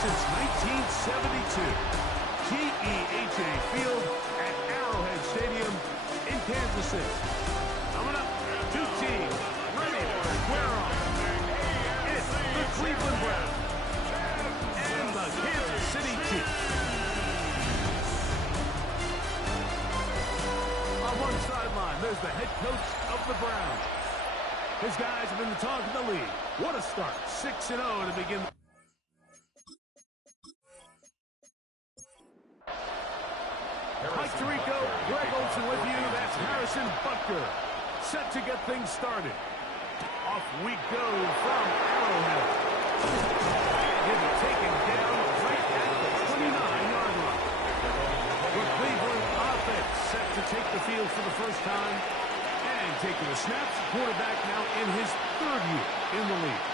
since 1972. GEHA Field at Arrowhead Stadium in Kansas City. Coming up, two teams ready to square off. It's the Cleveland Browns and the Kansas City Chiefs. On one sideline, there's the head coach of the Browns. His guys have been the talk of the league. What a start, 6-0 to begin. Mike Tirico, Greg Olsen with you. That's Harrison Butker. Set to get things started. Off we go from Arrowhead. He'll be taken down right at the 29-yard line. The Cleveland offense set to take the field for the first time. And taking the snaps, quarterback now in his third year in the league.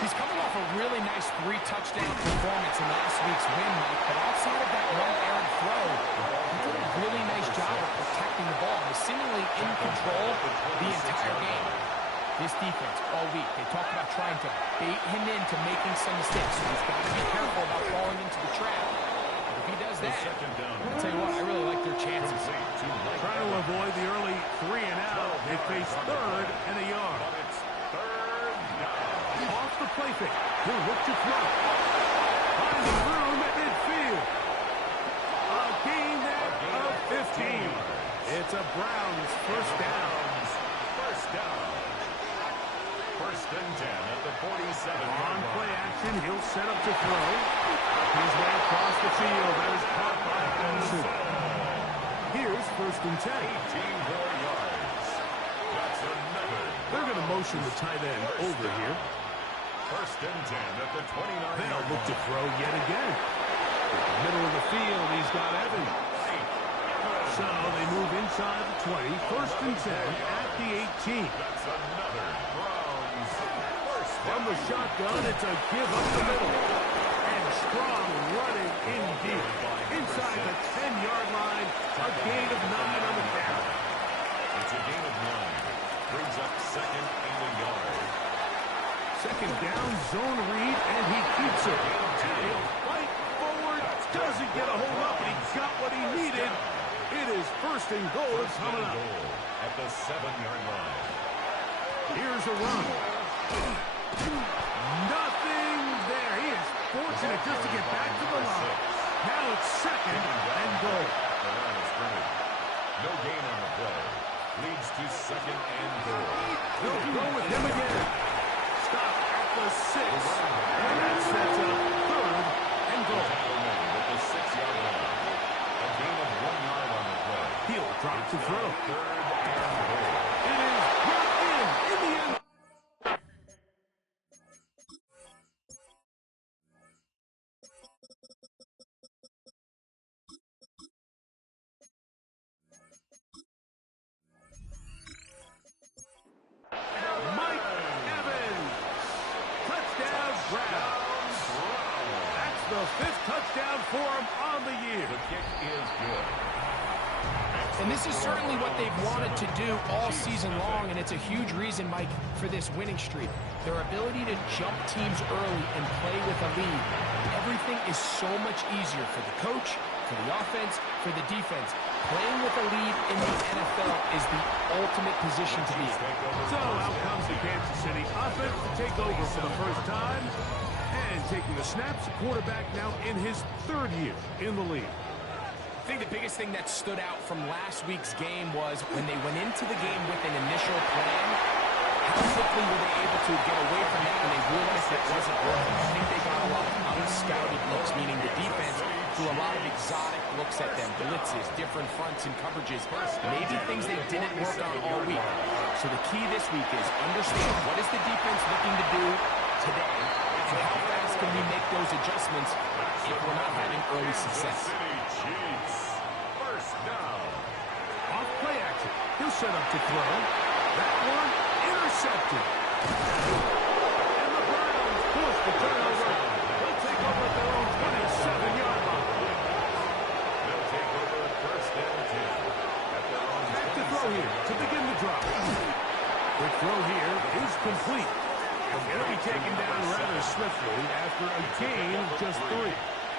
He's coming off a really nice 3-touchdown performance in last week's win, but outside of that one errant throw, he did a really nice job of protecting the ball. He was seemingly in control the entire game. This defense, all week, they talked about trying to bait him into making some mistakes, so he's got to be careful about falling into the trap. But if he does that, I'll tell you what, I really like their chances. Trying to avoid the early 3 and out, they face third and a yard. Off the play fake. He'll look to throw. Finding room at midfield. A gain there of 15. It's a Browns first down. First and 10 at the 47. On play action, he'll set up to throw. His way across the field. That is caught by Allison. Here's first and 10. 18 more yards. That's another. They're going to motion the tight end over here. First and 10 at the 29. They'll look to throw yet again. In the middle of the field, he's got Evans. So they move inside the 20. First and 10 at the 18. That's another Browns first down. From the shotgun, it's a give up the middle. And strong running in deep. Inside the 10-yard line, a gain of 9 on the carry. It's a gain of 9. Brings up second and a yard. Second down, zone read, and he keeps it. He'll fight forward, doesn't get a hold up, and he got what he needed. It is first and goal coming up. At the 7-yard line. Here's a run. Nothing there. He is fortunate just to get back to the line. Now it's second and goal. The line is scrimmage. No gain on the play. Leads to second and goal. They'll go with him again. Stop at the 6. And that sets up third and goal. At the 6-yard line. A gain of 1 yard on the play. He'll drop to throw. Third and goal. It is brought in the end. Mike Evans. Touchdown Browns. That's the 5th touchdown for him on the year. The kick is good. And this is certainly what they've wanted to do all season long, and it's a huge reason, Mike, for this winning streak. Their ability to jump teams early and play with a lead. Everything is so much easier for the coach, for the offense, for the defense. Playing with a lead in the NFL is the ultimate position to be in. So out comes the Kansas City offense to take over for the first time. And taking the snaps, quarterback now in his 3rd year in the league. I think the biggest thing that stood out from last week's game was when they went into the game with an initial plan, how quickly were they able to get away from that when they realized it wasn't working. I think they got a lot of unscouted looks, meaning the defense threw a lot of exotic looks at them, blitzes, different fronts and coverages, maybe things they didn't work on all week. So the key this week is understand what is the defense looking to do today, and how fast can we make those adjustments if we're not having early success. Chiefs. First down. Off play action. He'll set up to throw. That one intercepted. And the Browns force the turnover. They'll take over at their own 27-yard line. They'll take over first and 10 at their own. Back to throw here to begin the drive. The throw here is complete. He'll be taken down rather swiftly after a gain of just 3.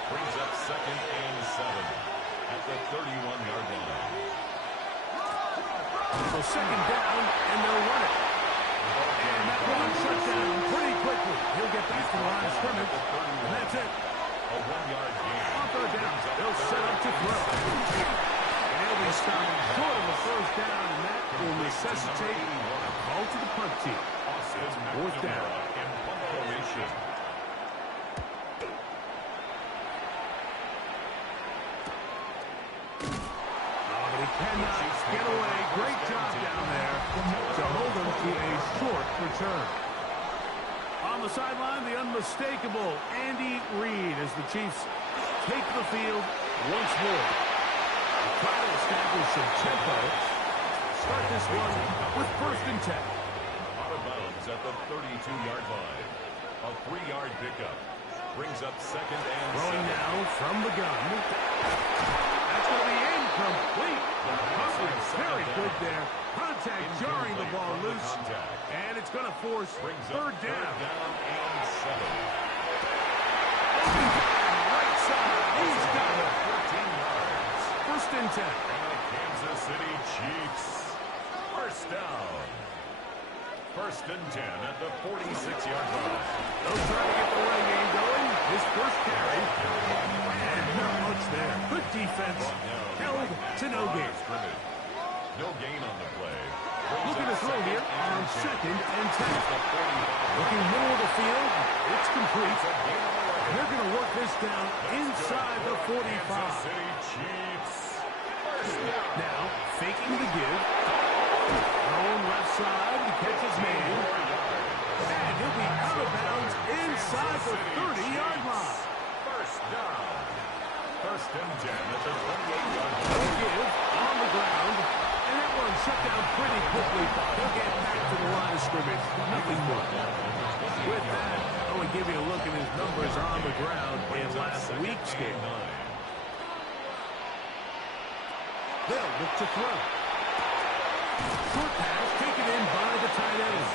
Brings up 2nd and 7 at the 31-yard line. So 2nd down, and they'll run it. And that one shut down pretty quickly. He'll get back to the line of scrimmage, and that's it. A 1-yard gain. On 3rd down, they'll set up to throw. And he'll be stopped short of the 1st down, and that will necessitate a call to the punt team. 4th down. And punt formation. But he cannot get away. Great job down there to hold him to a short return. On the sideline, the unmistakable Andy Reid as the Chiefs take the field once more. They try to establish some tempo. Start this one with 1st and 10. Out of bounds at the 32-yard line. A 3-yard pickup. Brings up 2nd and Throwing 7. now from the gun. That's going to be incomplete. The coverage very good there. Contact jarring the ball loose. And it's going to force Brings 3rd up down. 3rd down and 7. Right side. He's got it. 14 yards. 1st and 10. And the Kansas City Chiefs. 1st down. 1st and 10 at the 46-yard line. They'll try to get the run game going. His 1st carry. And not much there. Good defense. Held to no gain. No gain on the play. Looking to throw here on 2nd and 10. Looking middle of the field. It's complete. And they're going to work this down inside the 45. City Chiefs. Now, faking the give. Thrown left side. The catch is made. And he'll be out of bounds inside the 30-yard line. 1st down. 1st and 10 at the 28-yard line. No give on the ground. And that one shut down pretty quickly. He'll get back to the line of scrimmage. Nothing more. With that, I want to give you a look at his numbers on the ground in last week's game. They'll look to throw. Short pass taken in by the tight end.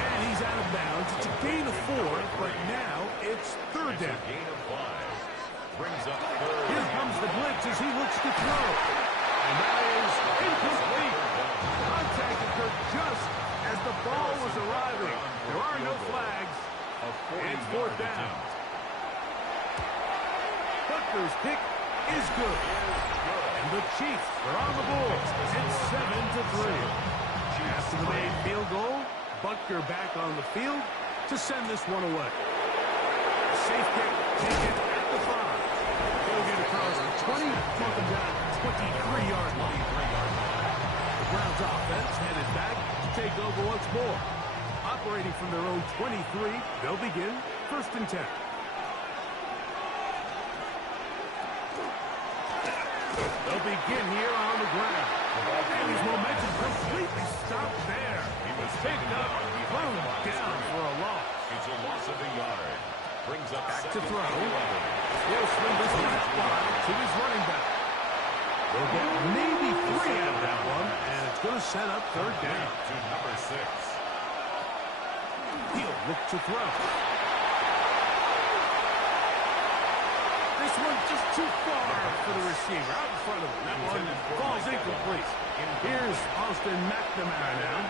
And he's out of bounds. It's a gain of 4, but now it's 3rd down. Gain of 5. Brings up 3rd. Here comes the blitz as he looks to throw. And that is incomplete. Contact occurred just as the ball was arriving. There are no flags. It's 4th down. Butker's pick is good. And the Chiefs are on the board. It's 7-3. After the main field goal, Butker back on the field to send this one away. Safe kick taken at the 5. They'll get across the 20, talk about 23-yard line. The Browns offense headed back to take over once more. Operating from their own 23, they'll begin 1st and 10. They'll begin here on the ground. And his momentum completely stopped there. He was picked up, thrown down for a loss. It's a loss of a yard. Brings up Back to 2nd throw. and 11. He'll swing this one wide to his running back. They'll get maybe 3 out of that one, and it's going to set up 3rd down. To number 6. He'll look to throw. This one just too far for the receiver. Out in front of him. That one falls incomplete. Here's Austin McNamara now.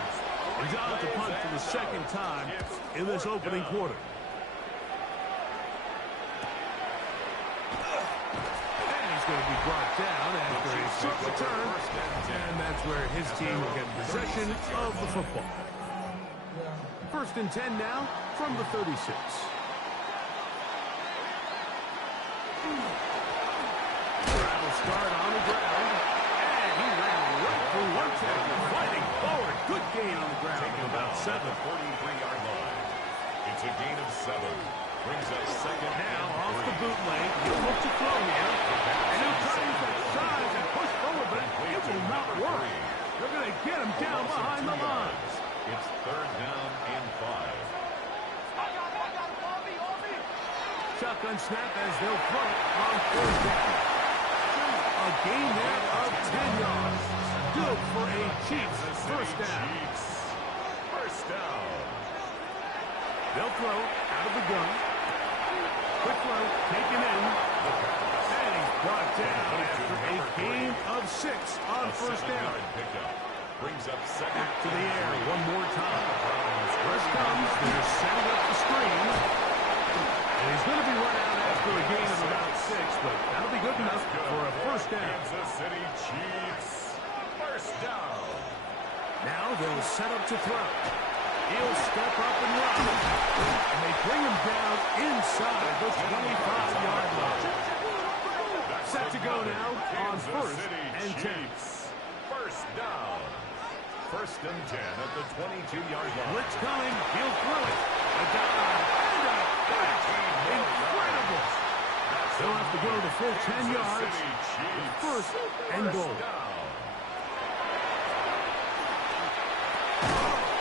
He's on to punt for the 2nd time in this opening quarter. And he's going to be brought down after a short return. And that's where his team will get possession of the football. 1st and 10 now from the 36. Rattle start on the ground. And he ran right through one tackle, fighting forward. Good gain on the ground of about 7. 43-yard line. It's a gain of 7. Brings up 2nd Now and off 3. the bootleg. He'll look to throw here. And he'll try to use that size and push forward, but it will not work. They're going to get him down behind the lines. It's 3rd down and 5. Shotgun snap as they'll throw it on 4th down. A gain there of 10 yards. Good for a Chiefs 1st down. Chiefs. 1st down. They'll throw out of the gun. Quick throw, taken in. And he's brought down after a gain of 6 on first down. Brings up second. Back to the air one more time. First comes. They're setting up the screen. And he's going to be run out after a gain of about 6, but that'll be good enough for a first down. Kansas City Chiefs. First down. Now they'll set up to throw. He'll step up and run. And they bring him down inside the 25-yard line. Set to go now on first and 10. First down. First and 10 at the 22-yard line. Blitz coming. He'll throw it. A dive and a catch. Incredible. They'll have to go the full 10 yards. First and goal.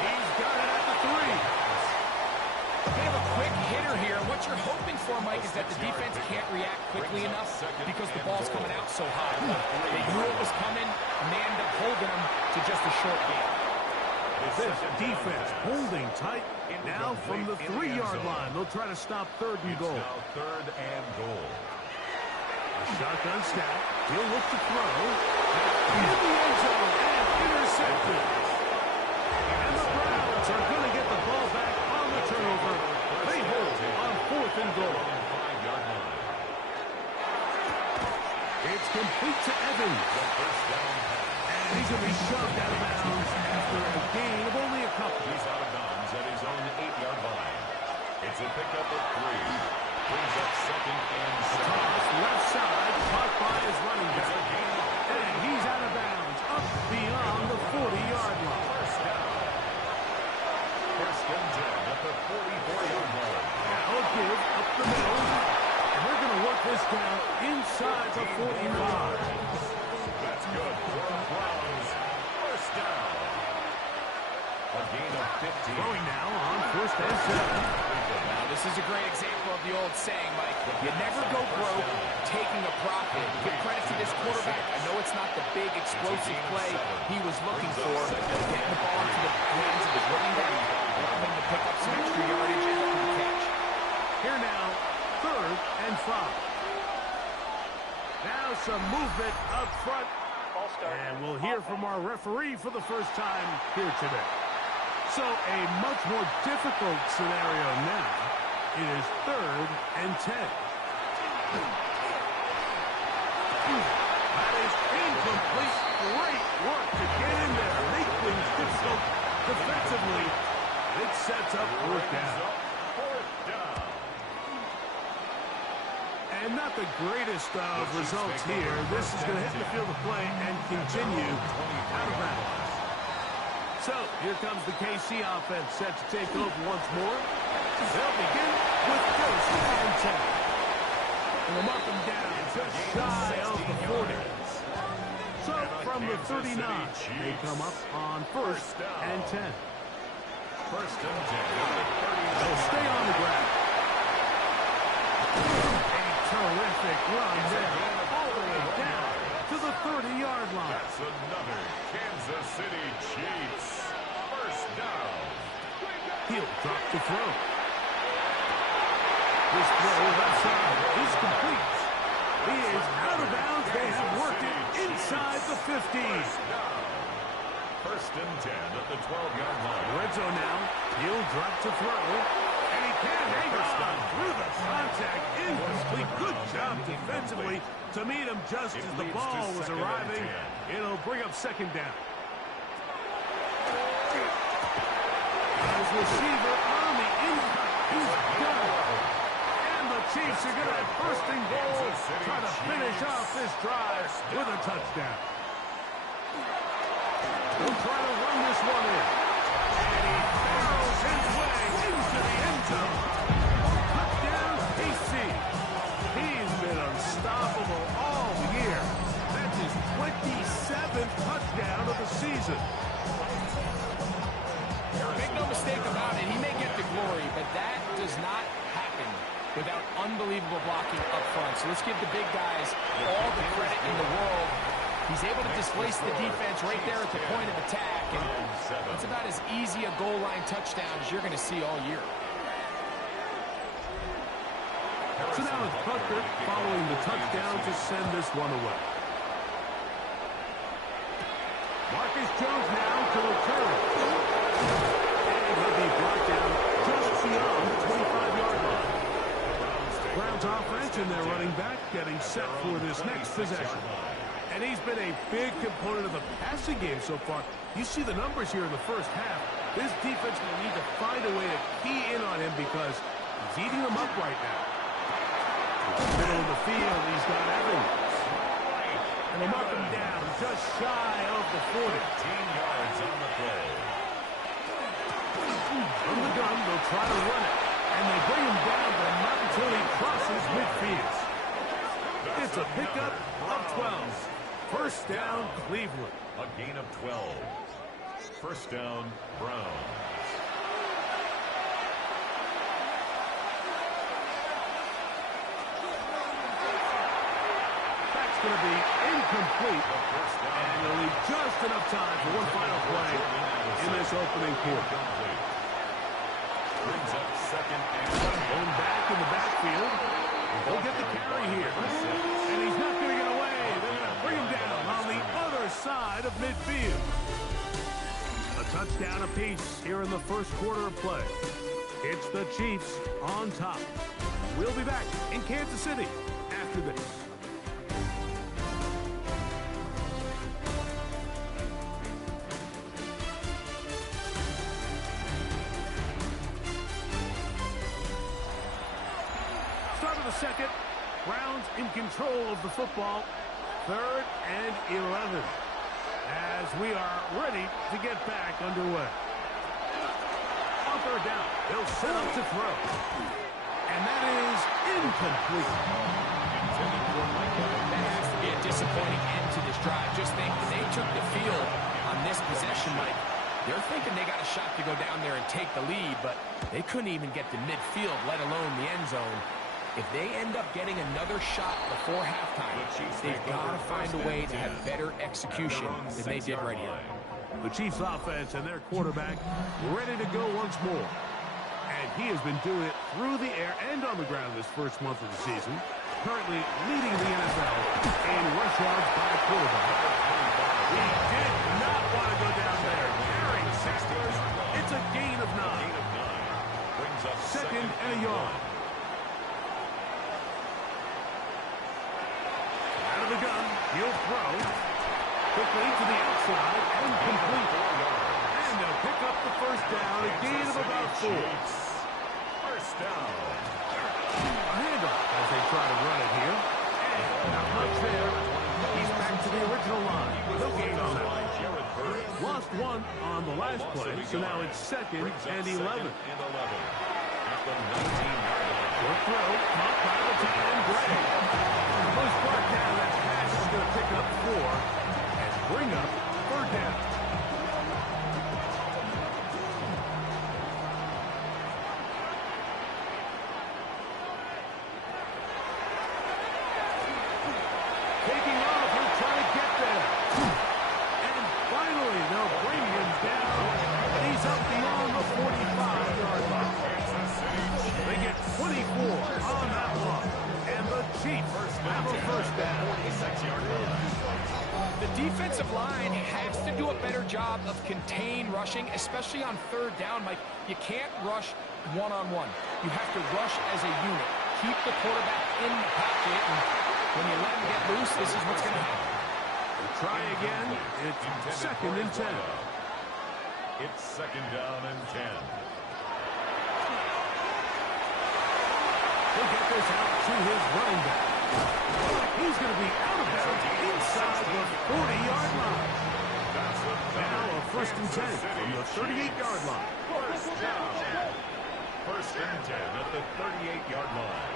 He's got it at the 3. They have a quick hitter here. What you're hoping for, Mike, is that the defense can't react quickly enough because the ball's coming out so high. They knew it was coming, and they ended up holding them to just a short gain. This defense holding tight. Now from the 3-yard line, they'll try to stop third and goal. Third and goal. Shotgun snap. He'll look to throw. In the end zone and intercepted. And the Browns are going to get the ball back on the turnover. They hold on 4th and goal. It's complete to Evans. And he's going to be shoved out of bounds after a gain of only a couple. He's out of bounds at his own 8-yard line. It's a pickup of 3. Brings up second and 7. Toss left side, caught by his running back. And he's out of bounds, up beyond the 40-yard line. First down. First and 10 at the 44-yard line. Now a give up the middle. And they're going to work this down inside the 45. That's good for the Browns. First down. A gain of 15. Throwing now on first and 7. Now, this is a great example of the old saying, Mike. You never go broke taking a profit. Give credit to this quarterback. I know it's not the big explosive play he was looking for, but getting the ball into the hands of his running back, allowing him to pick up some extra yardage after the catch. Here now, 3rd and 5. Now some movement up front. And we'll hear from our referee for the first time here today. So a much more difficult scenario now. It is 3rd and 10. That is incomplete. Great work to get in there. Make things difficult defensively. It sets up 4th down. And not the greatest of results here. This is going to hit the field of play and continue out of bounds. So, here comes the KC offense set to take over once more. They'll begin with 1st and 10. And they'll mark them down just shy of the 40. So, from the 39, they come up on 1st and 10. First and 10. They'll stay on the ground. A terrific run there, all the way down to the 30-yard line. That's another Kansas City Chiefs. First down. He'll drop the throw. This throw left side is complete. He is out of bounds. They have worked it inside the 50. First and 10 at the 12-yard line. Red zone now. He'll drop to throw. And he can't hang on through the contact. Incomplete. Good job defensively to meet him just as the ball was arriving. It'll bring up 2nd down. His receiver on the in-cut. He's gone. And the Chiefs are going to have 1st and goal. Try to finish off this drive with a touchdown. He'll try to run this one in. And he barrels his way into the end zone. Touchdown, KC. He's been unstoppable all year. That's his 27th touchdown of the season. Make no mistake about it, he may get the glory, but that does not happen without unbelievable blocking up front. So let's give the big guys all the credit in the world. He's able to displace the defense right there at the point of attack, and it's about as easy a goal line touchdown as you're going to see all year. So now it's Butker following the touchdown to send this one away. Marcus Jones now to return. And he'll be brought down just beyond the 25-yard line. Browns offense and their running back getting set for this next possession. And he's been a big component of the passing game so far. You see the numbers here in the first half. This defense will need to find a way to key in on him because he's eating them up right now. Middle of the field, he's got Evans. And they'll mark him down just shy of the 40. 15 yards on the play. From the gun, they'll try to run it. And they bring him down, but not until he crosses midfield. It's a pickup of 12. First down, Cleveland. A gain of 12. First down, Browns. That's going to be incomplete. And they'll leave just enough time for one final play in this opening quarter. Brings up second and Going back in the backfield. He'll get the carry here. And he's not going to get away. They're going to bring him down on the other side of midfield. A touchdown apiece here in the first quarter of play. It's the Chiefs on top. We'll be back in Kansas City after this. Start of the second. Browns in control of the football. 3rd and 11. As we are ready to get back underway. On 3rd down, they'll set up to throw. And that is incomplete. That has to be a disappointing end to this drive. Just think, they took the field on this possession, Mike. They're thinking they got a shot to go down there and take the lead, but they couldn't even get to midfield, let alone the end zone. If they end up getting another shot before halftime, they've got to find a way to have better execution than they did right here. The Chiefs offense and their quarterback ready to go once more. And he has been doing it through the air and on the ground this first month of the season. Currently leading the NFL in rush yards by quarterback. He did not want to go down there. Carrying 60. It's a gain of 9. brings up Second and a yard. Out of the gun, he'll throw. Quickly to the outside and complete. And they'll pick up the first down, a gain of about 4. First down. A handoff as they try to run it here. And not much there. He's back to the original line. No gain on that. Lost 1 on the last play, so now it's 2nd and 11. At the 19-yard line. Short throw, caught by the tight end, Gray. For the most part now, that pass is going to pick up 4 and bring up 3rd down. Taking off, he'll try to get there. And finally, they'll bring him down. He's up beyond the 45-yard line. They get 24 on that one. And the Chiefs have a first down. The defensive line has to do a better job of contain rushing, especially on 3rd down. Mike, you can't rush one-on-one. You have to rush as a unit. Keep the quarterback in the pocket, and when you let him get loose, this is what's going to happen. Try again. It's 2nd and 10. It's 2nd down and 10. He'll get this out to his running back. He's going to be out of bounds inside the 40-yard line. Now a 1st and 10 from the 38-yard line. First down. 1st and 10 at the 38-yard line.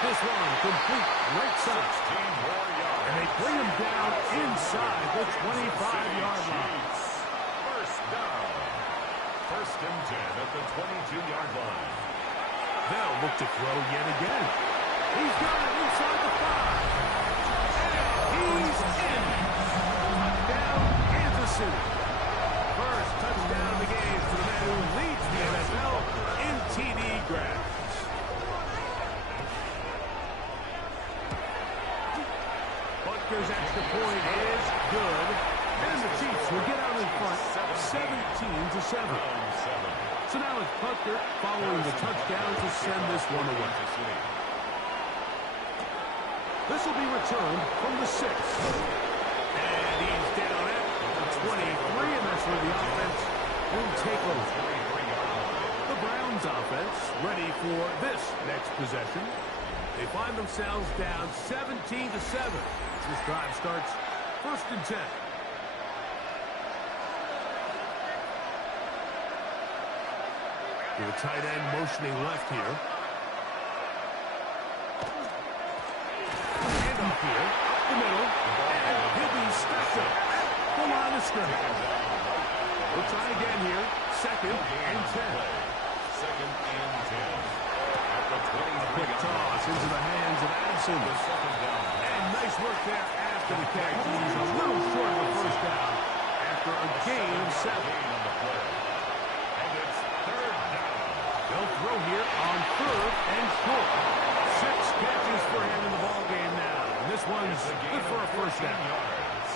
This one complete right side. 16 more yards. And they bring him down inside the 25-yard line. First down. 1st and 10 at the 22-yard line. They'll look to throw yet again. He's got it inside the 5. And he's in. Touchdown, Kansas City. First touchdown of the game for the man who leads the NFL in TD Graham. Panthers' extra point is good. And the Chiefs will get out in front 17-7. So now it's Butker following the touchdown to send this one away. This will be returned from the 6. And he's down at the 23, and that's where the offense will take over. The Browns offense ready for this next possession. They find themselves down 17-7. This drive starts 1st and 10. The tight end motioning left here. Hand off here, up the middle, and he'll be stepped up at the line of scrimmage. We'll try again here, 2nd and 10. 2nd and 10. At the 20. Quick toss into the hands of Addison. And nice work there after the catch. He's a little short of the 1st down after a gain of 7. And it's 3rd down. They'll throw here on 3rd and short. 6 catches for him in the ball game now. And this one's good for a 1st down. Yards.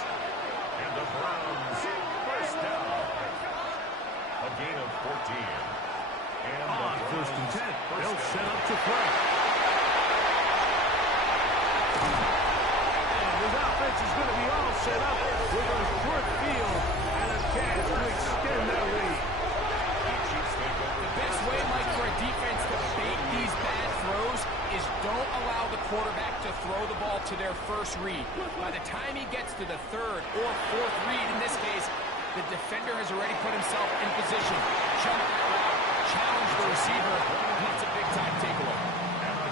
And the Browns 1st down. A gain of 14. And On 1st and 10, they'll set up to throw. And his offense is going to be all set up with a short field and a chance to extend their lead. The best way, Mike, for a defense to bait these bad throws is don't allow the quarterback to throw the ball to their first read. By the time he gets to the 3rd or 4th read, in this case, the defender has already put himself in position. Jump that route, challenge the receiver, and that's a big-time takeaway.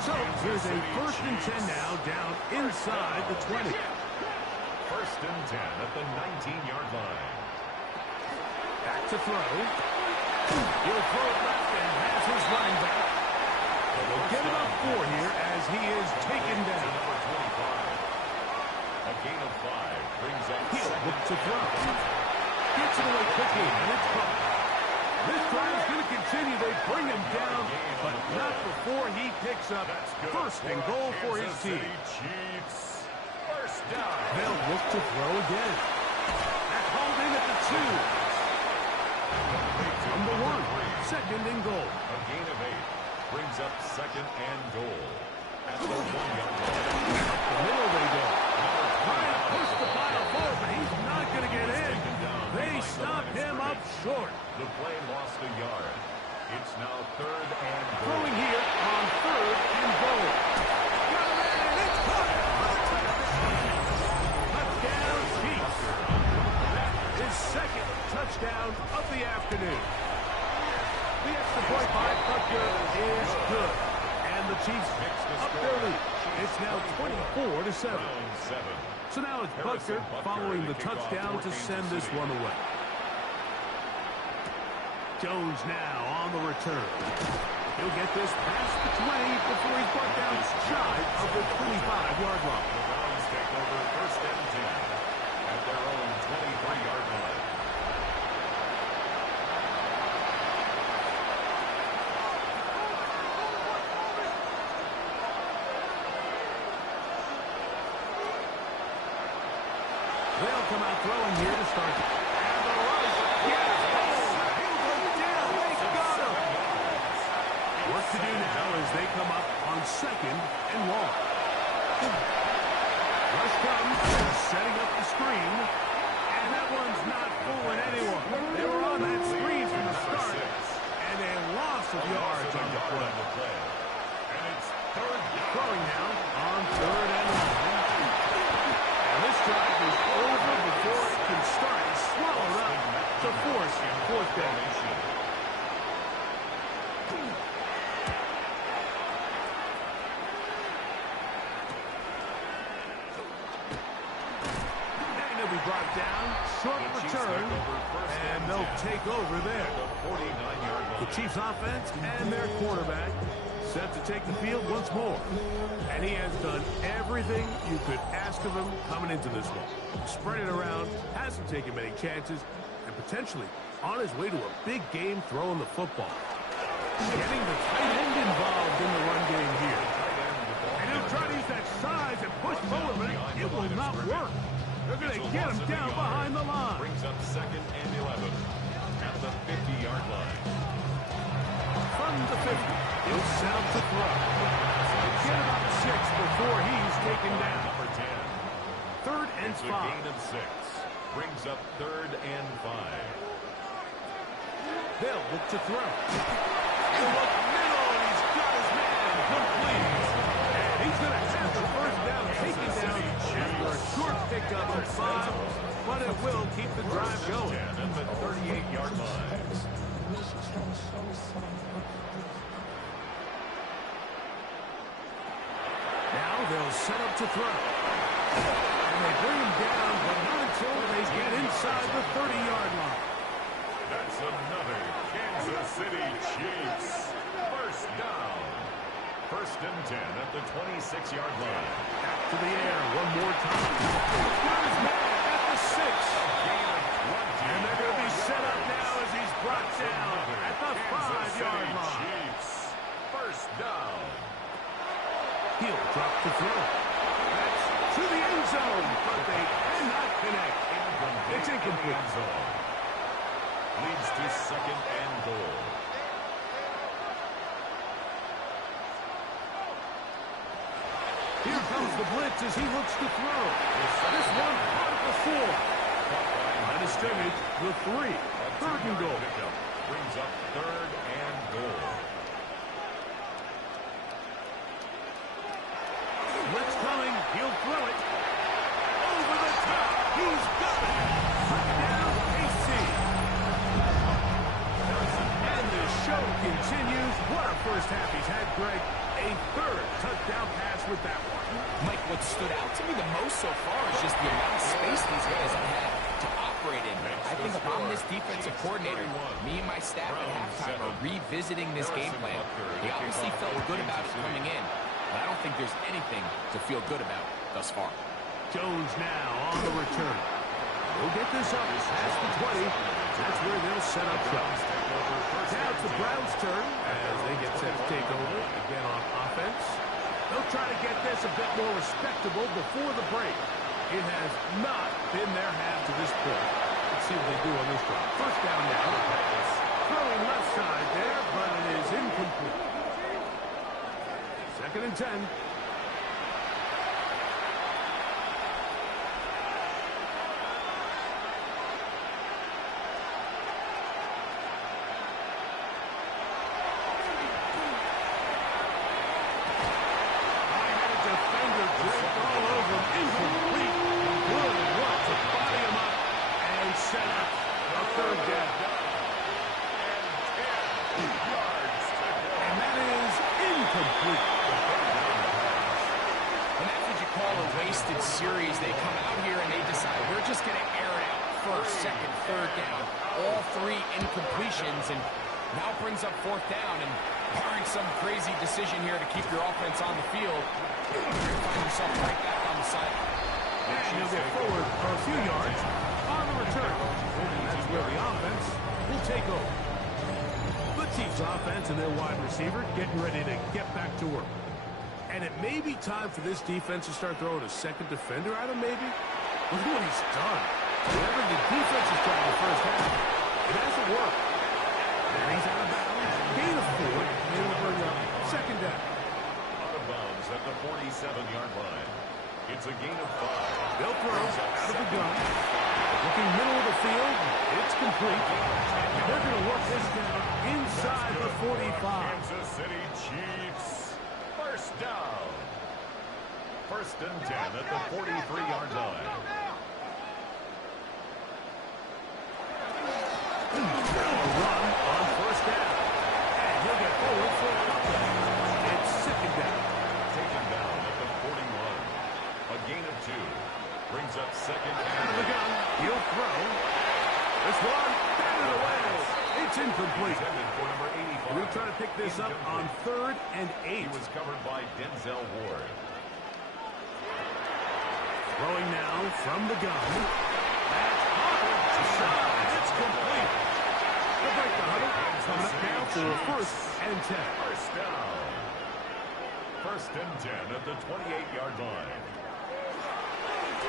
So here's a 1st and 10 now, down inside the 20. 1st and 10 at the 19-yard line. Back to throw. He'll throw it left and has his running back. But they'll get it up 4 here as he is taken down. Number 25. A gain of 5 brings up He'll 2nd. look to throw. Gets it away quickly, and it's caught. This drive is going to continue. They bring him down, but not before he picks up 1st and goal for his team. Chiefs. 1st down. They'll look to throw again. That's hauled in at the 2. Number 1, 2nd and goal. A gain of 8 brings up 2nd and goal. At the 1-yard line. The middle they go. Trying to push the pile forward, but he's not going to get in. They stop him up short. The play lost a yard. It's now 3rd and goal. Throwing here on 3rd and goal. Got him in, and it's caught. Touchdown, Chiefs. That is 2nd touchdown of the afternoon. The extra point by Butker is good. And the Chiefs up their lead. It's now 24-7. So now it's Butker following the touchdown to send this one away. Jones now on the return. He'll get this past the 20 before he's brought down shy of the 25-yard line. The Browns take over 1st and 10 at their own 23-yard line. They'll come out throwing here to start. And the rush. Yes! He'll go down. They got him. Work to do now as they come up on 2nd and long. Rush comes, setting up the screen. And that one's not fooling anyone. They were on that screen from the start. And a loss of yards on the play. And it's 3rd down. Throwing now on 3rd and long. And this drive is over before it can start. Swallowed up to force 4th down. And he'll be brought down. Short return. And they'll take over there. The Chiefs offense and their quarterback set to take the field once more. And he has done everything you could ask of him coming into this one. Spread it around, hasn't taken many chances, and potentially on his way to a big game throwing the football. Getting the tight end involved in the run game here. And he'll try to use that size and push forward, but It will not work. They're going to get him down behind the line. Brings up 2nd and 11 at the 50-yard line. From the 50, he'll set up to throw. Get about 6 before he's taken down. Number 10. 3rd and 5. It's a gain of 6. Brings up 3rd and 5. They'll look to throw. And look middle, and he's got his man complete. And he's going to have the first down taken down after a short pickup of 5, but it will keep the drive going. At the 38-yard line. Now they'll set up to throw. And they bring him down, but not until they get inside the 30-yard line. That's another Kansas City Chiefs. First down. 1st and 10 at the 26-yard line. Back to the air one more time. Got his man at the 6. Gain of 20. And they're going to be set up now as he's brought down at the 5-yard line. Chiefs. First down. He'll drop the throw. That's to the end zone, but they cannot connect. It's incomplete. Zone. Leads to 2nd and goal. Here comes the blitz as he looks to throw. This one out of the 4. Line of scrimmage with 3. 3rd and goal. Brings up 3rd and goal. Blitz coming. He'll throw it. Over the top. He's got it. Touchdown, KC. And the show continues. What a first half he's had, Greg. A 3rd touchdown pass with that one. Mike, what stood out to me the most so far is just the amount of space these guys have had to operate in. I think if I'm this defensive coordinator, me and my staff at halftime are revisiting this game plan. They obviously felt good about it coming in, but I don't think there's anything to feel good about thus far. Jones now on the return. We'll get this up past the 20. That's where they'll set up shop. Now it's the Browns' turn as they get set to take over again on offense. They'll try to get this a bit more respectable before the break. It has not been their half to this point. Let's see what they do on this drive. First down now. Throwing left side there, but it is incomplete. 2nd and 10. Series, they come out here and they decide we're just going to air it out. 1st, 2nd, 3rd down. All 3 incompletions, and now brings up 4th down, and barring some crazy decision here to keep your offense on the field, you find yourself right back on the side. And he'll get forward for a few yards on the return. And that's where the offense will take over. The Chiefs offense and their wide receiver getting ready to get back to work. And it may be time for this defense to start throwing a 2nd defender at him, maybe. Look at what he's done. Whatever the defense has tried in the first half, it hasn't worked. And he's out of bounds. Gain of 4. They will bring up 2nd down. Out of bounds at the 47-yard line. It's a gain of 5. They'll throw out of the gun. Looking middle of the field. It's complete. And they're going to work this down inside the 45. Kansas City Chiefs. First down. 1st and 10 at the 43-yard line. A run on 1st down. And he'll get forward for a touchdown. It's 2nd down. Taken down at the 41. A gain of 2. Brings up 2nd Out and of the gun. He'll throw. This one, batted away. It's incomplete. intended for number 85. We'll try to pick this up on 3rd and 8. He was covered by Denzel Ward. Throwing now from the gun. That's Huddle to side. It's complete. They'll break the huddle. Coming up now for 1st and 10. First down. 1st and 10 at the 28-yard line.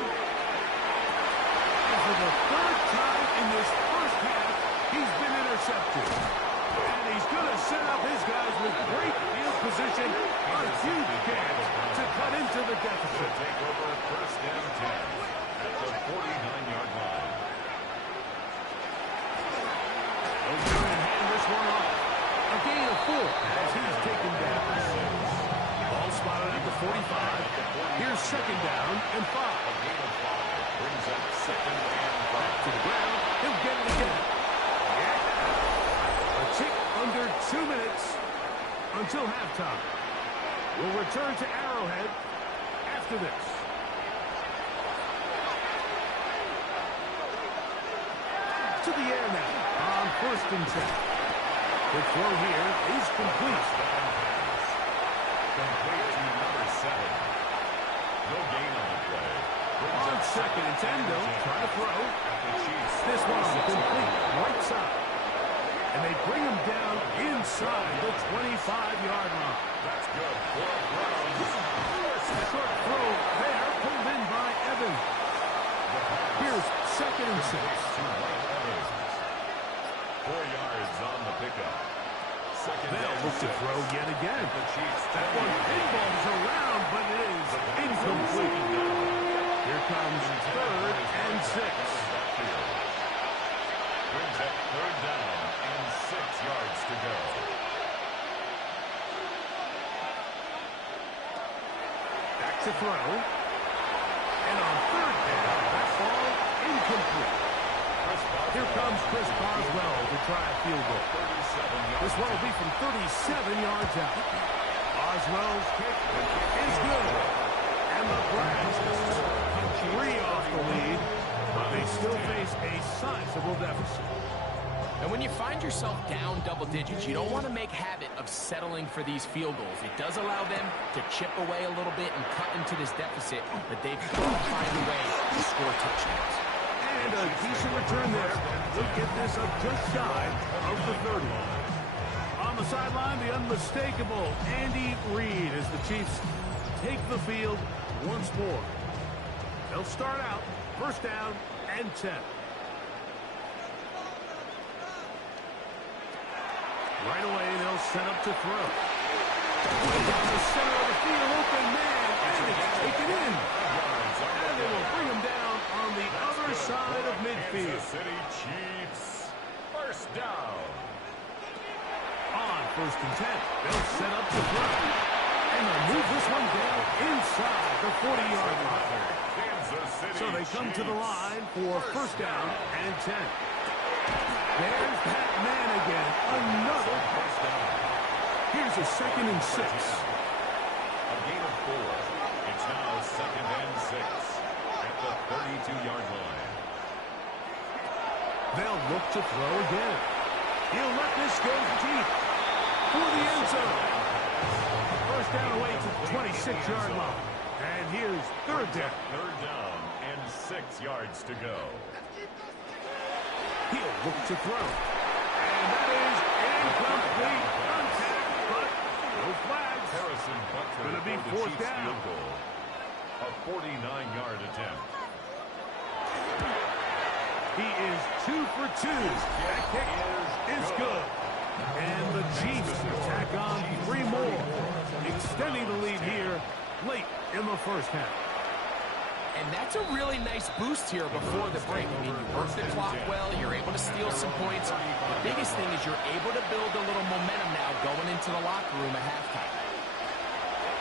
And for the third time in this first half, he's been intercepted. And he's going to set up his guys with great field position. A huge chance to cut into the deficit. Take over first and 10 at the 49-yard line. They'll turn and hand this one off. A gain of 4 as he's taken down. Ball spotted at the 45. Here's second down and 5. A gain of 5 brings up second and 5. To the ground. He'll get it again. A tick under 2 minutes until halftime. We'll return to Arrowhead after this. To the air now on first and 10. The throw here is complete. Complete to number 7. No gain on the play. On second and 10, though, try to throw. This one complete, right side. And they bring him down inside the 25-yard line. That's good for Browns. Short throw there, pulled in by Evans. Here's second and 6. 4 yards on the pickup. Second They'll down. look to throw yet again. The Chiefs. That one pinballs around, but it is incomplete. Here comes third and 6. Brings up third down and 6 yards to go. Back to throw. And on third down, that ball incomplete. Here comes Chris Boswell to try a field goal. This one will be from 37 yards out. Boswell's kick is good. And the Browns punch 3 off the lead, but they still face a sizable deficit. And when you find yourself down double digits, you don't want to make habit of settling for these field goals. It does allow them to chip away a little bit and cut into this deficit, but they've got to find a way to score touchdowns. And a decent return there. We'll get this up just shy of the 30. On the sideline, the unmistakable Andy Reid as the Chiefs take the field once more. They'll start out first down and 10. Right away, they'll set up to throw. Down the center of the field, open man, and it's taken in. And they will bring him down on the other side of midfield. Kansas City Chiefs. First down. On first and 10, they'll set up to throw. And they'll move this one down inside the 40-yard line. Kansas City So they come to the line for first down and 10. There's Pat Man again. Another first down. Here's a second and 6. A gain of 4. It's now second and 6 at the 32-yard line. They'll look to throw again. He'll let this go deep for the end zone. First down away to the 26-yard line. And here's third down. Third down and 6 yards to go. He'll look to throw. And that is incomplete. Contact, but no flags. Harrison Butker Gonna be for the fourth Chiefs down. field goal. A 49-yard attempt. He is 2 for 2. That kick is good. And the Chiefs tack on 3 more, extending the lead here late in the first half. And that's a really nice boost here before the break. I mean, you work the clock well, you're able to steal some points. The biggest thing is you're able to build a little momentum now going into the locker room at halftime.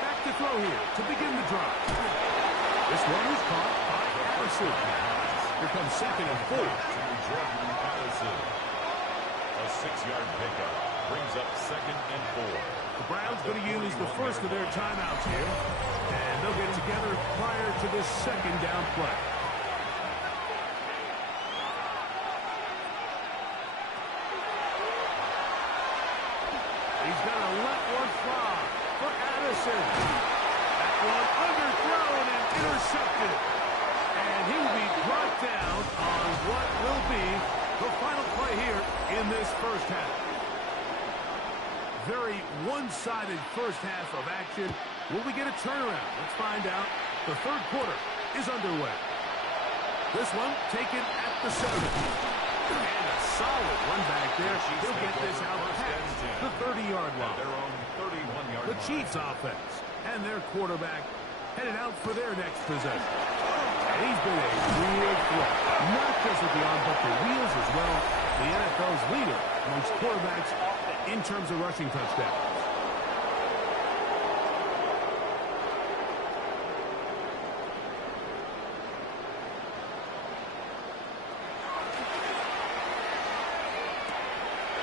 Back to throw here to begin the drive. This one is caught by Addison. Here comes second and 4. To Jordan Addison. A 6-yard pickup brings up second and 4. The Browns going to use the first of their timeouts here. And they'll get together prior to this second down play. He's going to let one fly for Addison. That one underthrown and intercepted. And he will be brought down on what will be the final play here in this first half. Very one-sided first half of action. Will we get a turnaround? Let's find out. The third quarter is underway. This one taken at the 7. And a solid run back there. He'll get this out past the 30-yard line. Their own 31-yard The Chiefs offense and their quarterback headed out for their next possession. And he's been a real threat, not just with the arm, but the wheels as well. The NFL's leader amongst quarterbacks in terms of rushing touchdowns.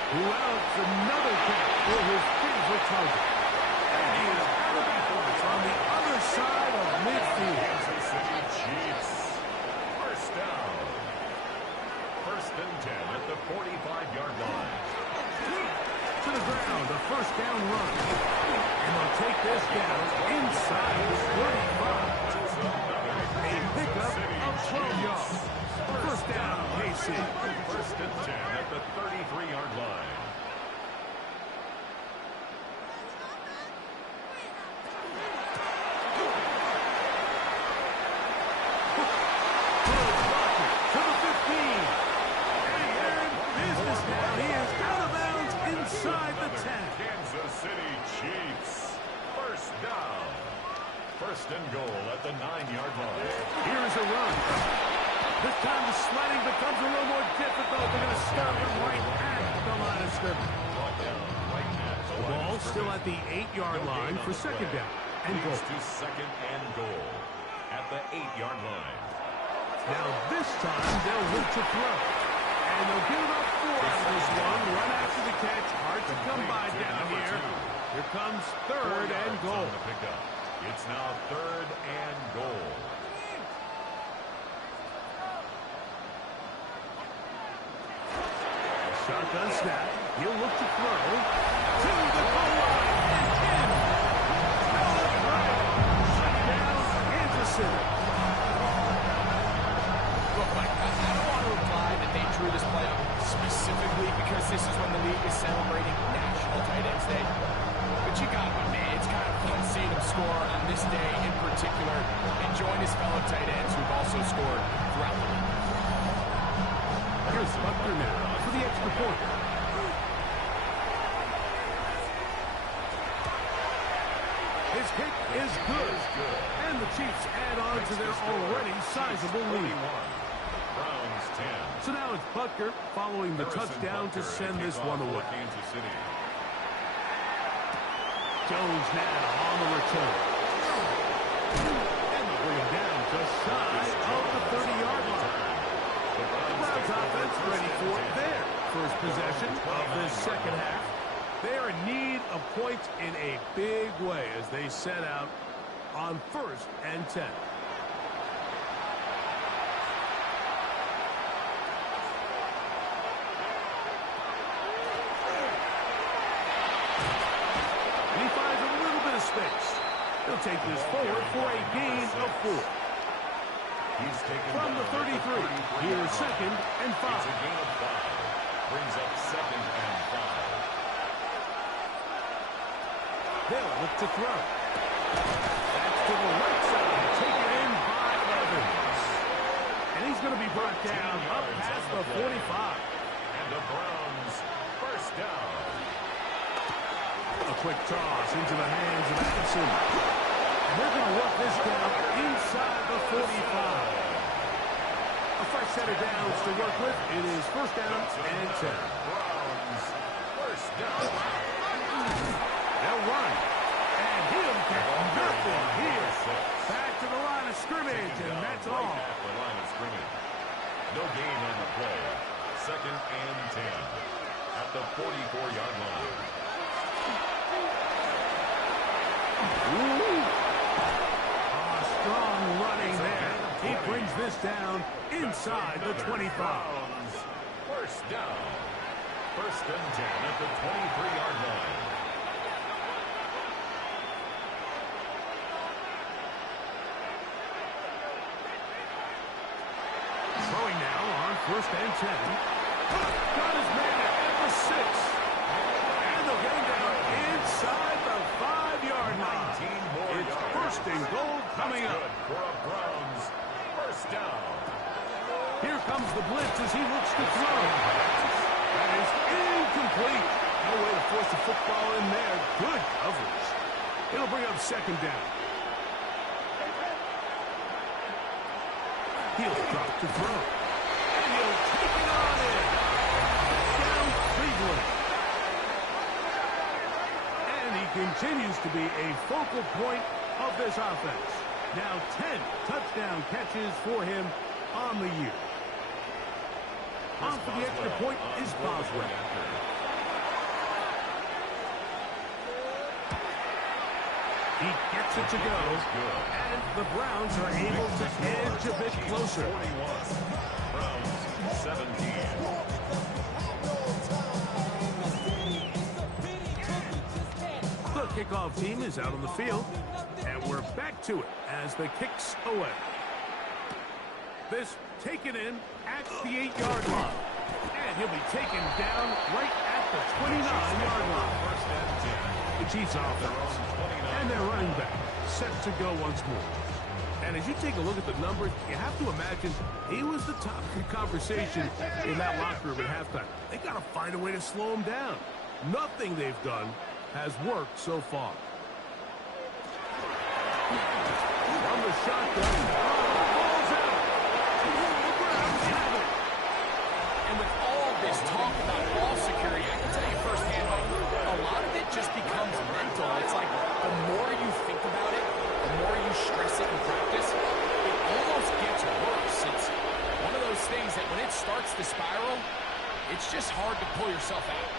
Who else? Another catch for his favorite target. And he is out of bounds on the other side of midfield. Kansas City Chiefs. First down. First and 10 at the 45-yard line. To the ground, a first down run. And they'll take this down inside the 35. A pickup of 12 yards. First down, KC. First and 10 at the 33-yard line. To the 15. And they're in business now. He is out of bounds inside the 10. Kansas City Chiefs. First down. First and goal at the 9-yard line. Here's a run. This time the sledding becomes a little more difficult. They're going to start him right at the line of scrimmage. Brought down right at the line Ball of still at scrimmage. the 8-yard line for second down and goal. Leads to second and goal at the 8-yard line. Now this time they'll look to throw. And they'll give it up 4 on this one. Run after the catch. Hard to come by down here. Here comes third and goal. To pick up. It's now third and goal. Shotgun snap. He'll look to throw. To the goal line. And no, that's right. Touchdown, Kansas City. Look, Mike, I don't want to imply that they drew this play up specifically because this is when the league is celebrating National Tight Ends Day. But you got to admit, it's kind of fun seeing him score on this day in particular and join his fellow tight ends who've also scored throughout the league. Here's Buckner now for the extra point. His kick is good. And the Chiefs add on to their already sizable lead. Browns 10. So now it's Butker following the touchdown to send this one away. Kansas City. Jones now on the return. And they'll bring him down just shy of the 30-yard line. The Browns offense ready for their first possession of this second half. They are in need of points in a big way as they set out on first and 10. And he finds a little bit of space. He'll take this forward for a gain of 4. He's taken From the 33, here's second and 5. It's a gain of 5. Brings up second and 5. They'll look to throw. That's to the right side. Taken in by Evans. And he's going to be brought down up past the 45. And the Browns first down. A quick toss into the hands of Addison. And they're going to work this down inside the 45. A fresh set of downs to work with. It is first down and 10. Browns first down. They'll run. And he'll get nothing here. Back to the line of scrimmage, and that's all. Right at the line of scrimmage. No gain on the play. Second and 10 at the 44-yard line. Strong running there. He brings this down inside the 25. Browns first down. First and 10 at the 23-yard line. Throwing now on first and 10. Got his man at the 6. And they'll get him down inside the 5-yard line. It's first and goal coming up. For a Browns first down. Here comes the blitz as he looks to throw. That is incomplete. No way to force the football in there. Good coverage. It'll bring up second down. He'll drop to throw. And he'll take it on in. Down Cleveland. And he continues to be a focal point of this offense. Now 10 touchdown catches for him on the year. On for the extra point is Boswell. He gets it to go, and the Browns are able to edge a bit closer. 41. Browns 17. The kickoff team is out on the field, and we're back to it as the kicks away. This taken in at the 8-yard line. And he'll be taken down right at the 29-yard line. First and 10. The Chiefs offense. And their running back set to go once more. And as you take a look at the numbers, you have to imagine he was the top conversation in that locker room at halftime. They got to find a way to slow him down. Nothing they've done has worked so far. From the shotgun. Ball's out. The Browns have it. And with all this talk about ball security, I can tell you firsthand, a lot of it just becomes mental. It's like the more you think about it, the more you stress it in practice, it almost gets worse. It's one of those things that when it starts to spiral, it's just hard to pull yourself out.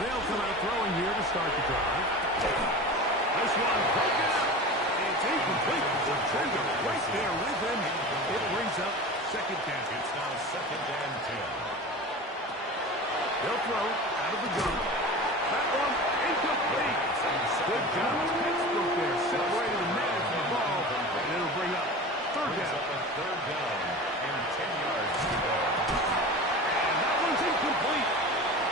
They'll come out throwing here to start the drive. This one broken up. It's incomplete. The defender right there with him. It brings up second down. It's now second and 10. They'll throw out of the gun. That one incomplete. Good job. Pittsburgh there separated the man from the ball. And it'll bring up third Brings down. up a third down and 10 yards to go. And that one's incomplete.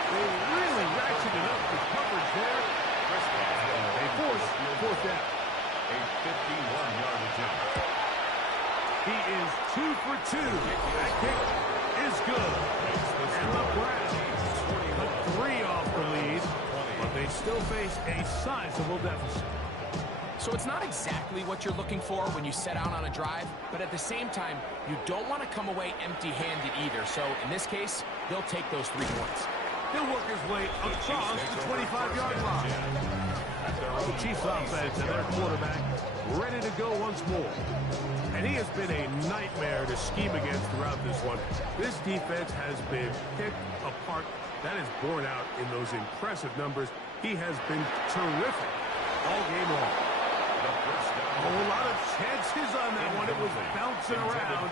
They really ratcheted up the coverage there. Chris Boswell. They force fourth down. A 51-yard attempt. He is 2 for 2. That kick is good. And the Browns cut 3 off the lead, but they still face a sizable deficit. So it's not exactly what you're looking for when you set out on a drive, but at the same time, you don't want to come away empty-handed either. So in this case, they'll take those 3 points. He'll work his way across the 25-yard line. The Chiefs offense and their quarterback ready to go once more. And he has been a nightmare to scheme against throughout this one. This defense has been picked apart. That is borne out in those impressive numbers. He has been terrific all game long. A whole lot of chances on that one. It was bouncing around,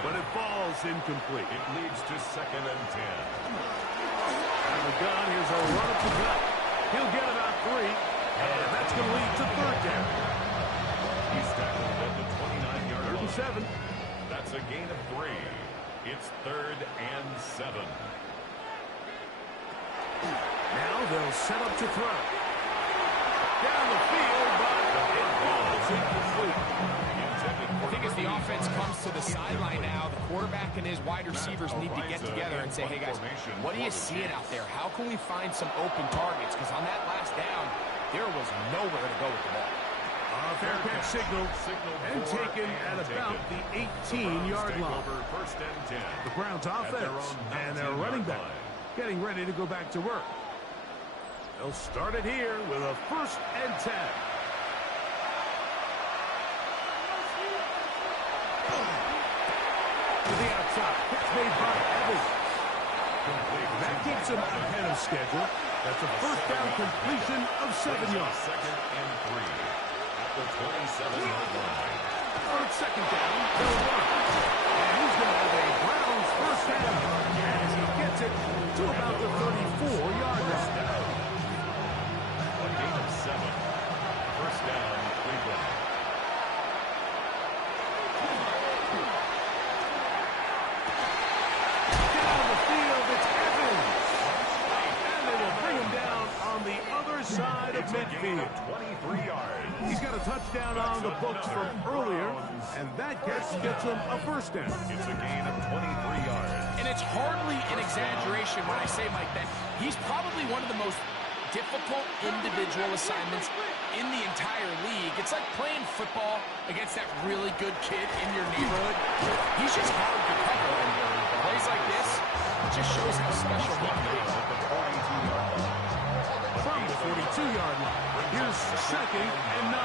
but it falls incomplete. It leads to second and 10. And the gun, here's a run up the gut. He'll get about 3, and that's going to lead to third down. He's tackled at the 29-yard line. 37. That's a gain of 3. It's third and 7. Now they'll set up to throw. Down the field, but it falls incomplete. I think as the offense comes to the sideline now, the quarterback and his wide receivers need to get together and say, hey guys, what are you seeing out there? How can we find some open targets? Because on that last down, there was nowhere to go with the ball. Fair catch signaled and taken at about the 18-yard line. First and 10. The Browns offense and their running back getting ready to go back to work. They'll start it here with a first and 10. To the outside. Pitch made by Evans. That keeps him ahead of schedule. That's a first down completion of 7 yards. Second and 3 at the 27-yard line. On second down, they'll run. And he's going to have a Browns first down as he gets it to about the 34-yard line. A gain of 7. First down, Cleveland. Down the field, it's Evans. And they will bring him down on the other inside of midfield. 23 yards. He's got a touchdown on the books from earlier, and that gets him a first down. It's a gain of 23 yards. And it's hardly an exaggeration when I say, Mike, that he's probably one of the most difficult individual assignments in the entire league. It's like playing football against that really good kid in your neighborhood. He's just hard to cover. And plays like this, it just shows how special he is. From the 42-yard line, here's 2nd and 9.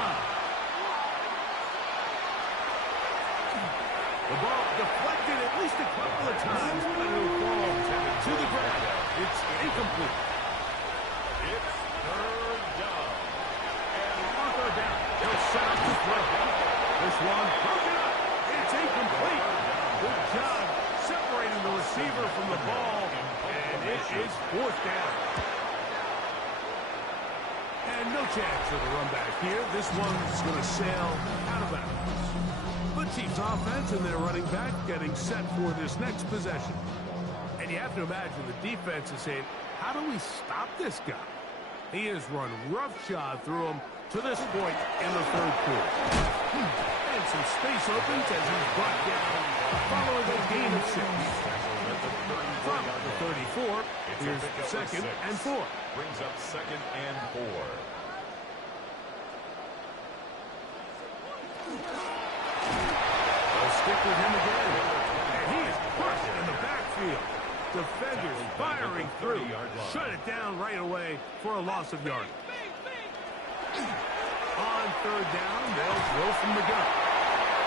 The ball deflected at least a couple of times, but it will fall to the ground. It's incomplete. It's 3rd down. On 3rd down, they'll set up to throw. This one broken up. It's incomplete. Good job separating the receiver from the ball, and it is 4th down. And no chance of a run back here. This one's going to sail out of bounds. The Chiefs offense and their running back getting set for this next possession. And you have to imagine the defense is saying, how do we stop this guy? He has run roughshod through him to this point in the 3rd quarter. And some space opens as he's brought down following a gain of 6. From the 34, here's 2nd and 4. Brings up 2nd and 4. They'll stick with him again. And he is crushed in the backfield. Defenders firing through. Shut it down right away for a loss of yardage. On 3rd down, they'll throw from the gun.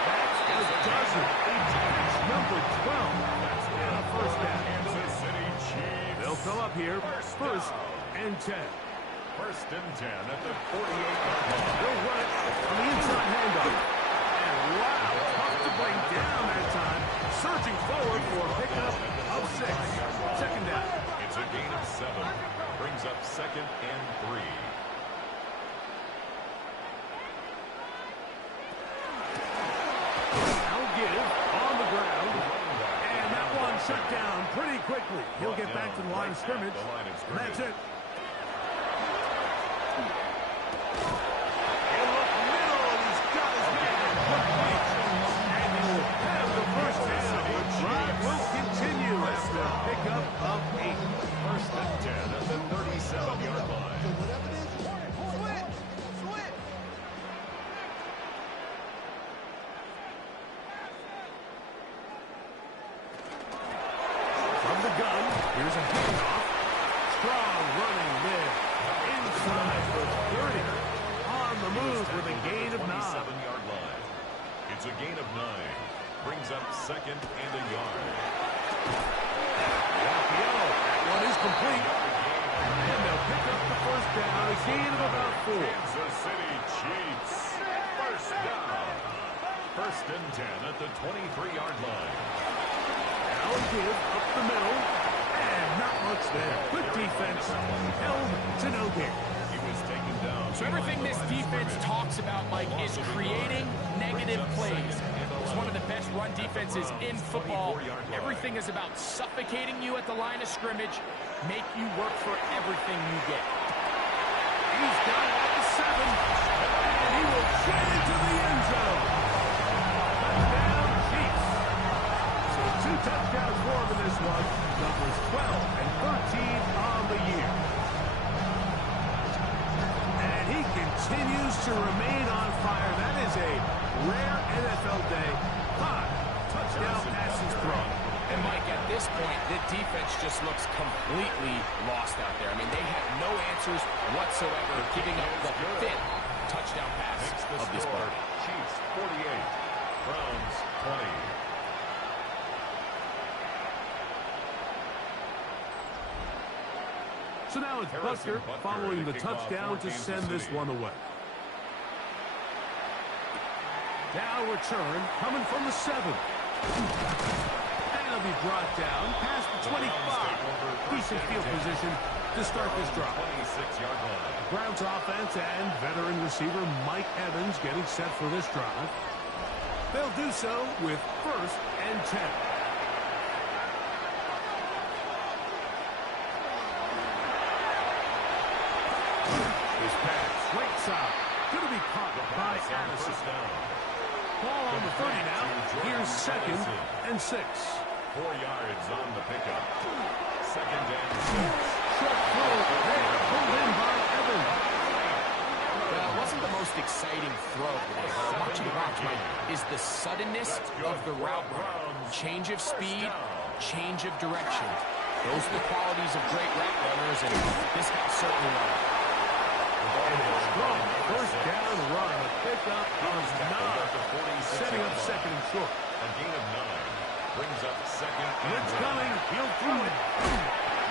That's a dozen. That's number 12. And a first down. Kansas City Chiefs. They'll fill up here. 1st and 10. 1st and 10 at the 48-yard line. They'll run it on the inside handoff. And wow, tough to bring down that time. Surging forward for a pickup of 6. 2nd down. It's a gain of 7. Brings up 2nd and 3. I'll give on the ground. And that one shut down pretty quickly. He'll get back to the line of scrimmage. And that's it. He'll look middle, and he's got his man complete. And he'll have the first down. The drive will continue after a pickup of 8. 1st and 10 at the 37-yard line. From the gun, here's a handoff. Strong running there. Inside for 30. On the move with a gain of 9. 27-yard line. It's a gain of 9. Brings up 2nd and a yard. That one is complete. And they'll pick up the first down. A gain of about 4. Kansas City Chiefs. 1st down. 1st and 10 at the 23-yard line. Now give up the middle. And not much there. Good defense. Held to no gain. He was taken down. So everything this defense talks about, Mike, is creating negative plays. It's one of the best run defenses in football. Everything is about suffocating you at the line of scrimmage, make you work for everything you get. He's got it at the 7. And he will jet into the end zone. Touchdown, Chiefs. So 2 touchdowns for him in this one. Numbers 12 and 13 on the year. And he continues to remain on fire. That is a rare NFL day. 5 touchdown passes thrown. And Mike, at this point, the defense just looks completely lost out there. I mean, they have no answers whatsoever, giving up the 5th touchdown pass of this ball. Chiefs 48, Browns 20. So now it's Butker following the touchdown to send this one away. Now return coming from the 7. And he'll be brought down past the 25. Decent field position to start this drive. 26-yard line. Browns offense and veteran receiver Mike Evans getting set for this drive. They'll do so with 1st and 10. Harrison. first down. Ball on the 30 now. Here's 2nd and 6. 4 yards on the pickup. 2nd and 6. Short throw there, pulled in by Evans. Well, it wasn't the most exciting throw today. What you watch, Mike, is the suddenness of the route run. Change of speed, change of direction. Those are the qualities of great route runners, and this guy certainly won. Strong first down run. A pickup of 9. Setting up 2nd and short. A gain of 9 brings up 2nd and It's coming. He'll throw it.